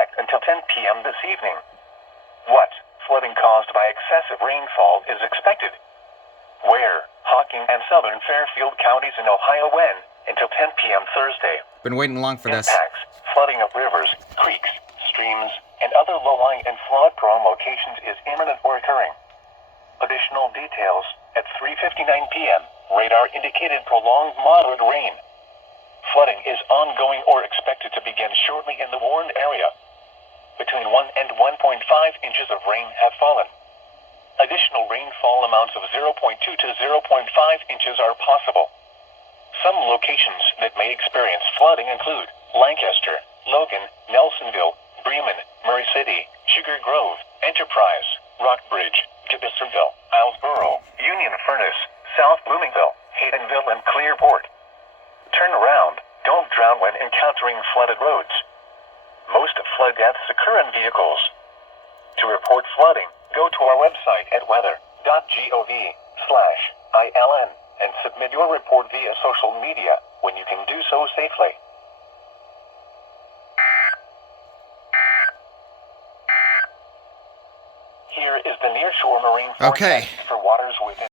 effect until 10 p.m. this evening. What flooding caused by excessive rainfall is expected? Where? Hocking and southern Fairfield counties in Ohio when? Until 10 p.m. Thursday. Been waiting long for this. Impacts: flooding of rivers, creeks, streams, and other low-lying and flood-prone locations is imminent or occurring. Additional details at 3:59 p.m. Radar indicated prolonged moderate rain. Flooding is ongoing or expected to begin shortly in the warned area. Between 1 and 1.5 inches of rain have fallen. Additional rainfall amounts of 0.2 to 0.5 inches are possible. Some locations that may experience flooding include Lancaster, Logan, Nelsonville, Bremen, Murray City, Sugar Grove, Enterprise, Rockbridge, Gibbsville, Islesboro, Union Furnace, South Bloomingville, Haydenville, and Clearport. Turn around. Don't drown when encountering flooded roads. Most flood deaths occur in vehicles. To report flooding, go to our website at weather.gov/ILN and submit your report via social media when you can do so safely. Here is the nearshore marine forecast for waters within